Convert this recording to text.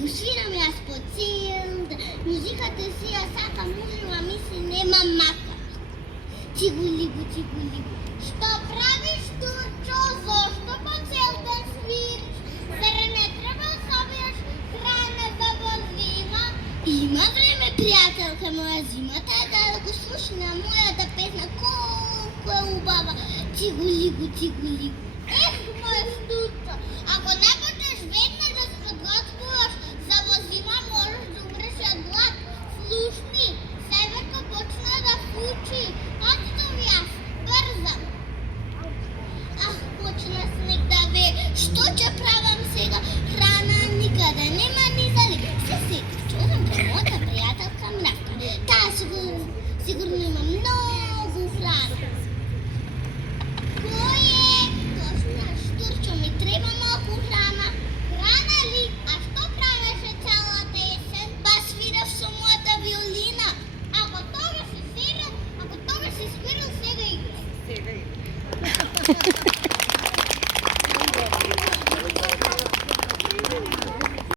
го свирам јас по цел ден. Музиката сија сакам, уживам, мисли, нема мака. Цигулигу, цигулигу. Што правиш, Турчо? Зошто по цел ден свириш? Зар не треба собираш храна за во зима? Има време, пријателка моја, зимата е да го слушна мојата песна, колку е убава. Цигулигу, цигулигу. Ех, мој Турчо, ако не почнеш веднаш да се подготвуваш за во зима, можеш да умреш од глад. Слушни, северко почна да фучи. Отстав јас, брзам. Ах, почна снег да вее. Што ќе правам сега? Храна никаде нема ни зали. Се сетив, чудам за мојата пријателка Мравка. Таа сигурно има многу храна. Кој е? Точно, Турчо, ми треба малку храна. Храна ли? А што правеше целата есен? Па свирав со мојата виолина. Ако тоа си свирил, сега играш.